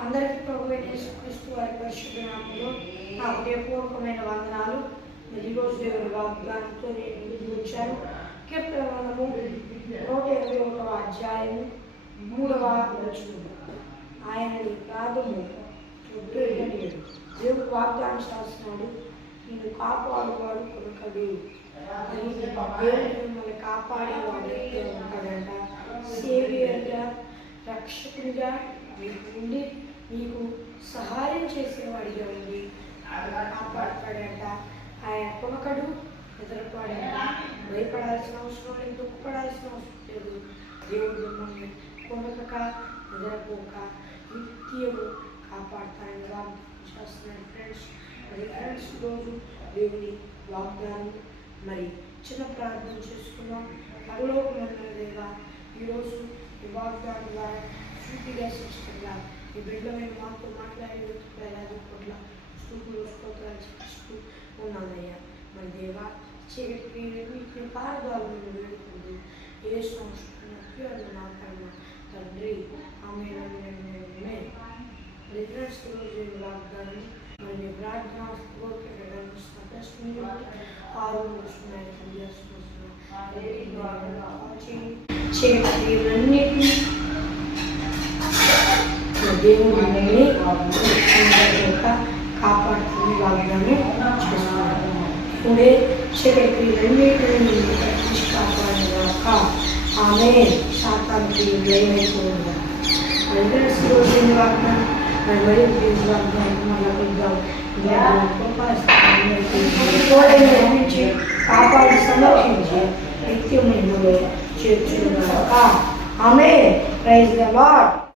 అందరికీ ప్రభువైన యేసుక్రీస్తు వారి పరిశుద్ధ నామములో నా హృదయపూర్వకమైన వందనాలు. ఈరోజు దేవుని వాగ్దానంతో నేను ముందుకు వచ్చాను. కీర్తనలు 121వ అధ్యాయము 3వ వచనం. ఆయనని పాదము చుట్టూ దేవుడు వాగ్దానం చేస్తున్నాడు, నేను కాపాడువాడు కొనకడు. దేవుడు మిమ్మల్ని కాపాడేవాడు ఉంటాడంట. సేవియర్గా, రక్షకునిగా మీకు ఉండి మీకు సహాయం చేసేవాడిగా ఉండి కాపాడతాడంట. ఆయన కొనకడు, ఎదురపడంట. భయపడాల్సిన అవసరం లేదు, దుఃఖపడాల్సిన అవసరం లేదు. దేవుడు మిమ్మల్ని కొనక నిద్రపోక నిత్యము కాపాడతానని వాగ్దానం చేస్తున్నాడు. ఫ్రెండ్స్ రోజు దేవుని వాగ్దానం మరి చిన్న ప్రార్థన చేసుకున్నాం. పరలోకమందున దేవా, ఈరోజు ఈ వాగ్దానం ద్వారా సూటిగా శిష్టంగా ఈ బిడ్డమైన మాతో మాట్లాడే వేలాది కోట్ల స్థూపులు స్తోత్రాలు చేస్తూ ఉన్నానయ్యా. మరి దేవా, చీకటికి వీటిని పారదాలను వేడుకుంది ఏ సంస్కృతి నా కర్మ తండ్రి. ఆమె ఫ్రెండ్స్ రోజు వాగ్దానం మరి మీ ప్రార్థన చీకటిలన్నిటినీ దేవుడిని కాపాడుతుంది వాగ్దానం చేస్తున్నాడు. ఇప్పుడే చీకటిలన్నిటిని కాపాడుగాక. ఆమె శాతానికి లయమైపోయింది. వాగ్దానం మరి కాపాడి సంరక్షించి నిత్యమైన చేర్చుగాక. ఆమె ప్రైజ్ ద లార్డ్.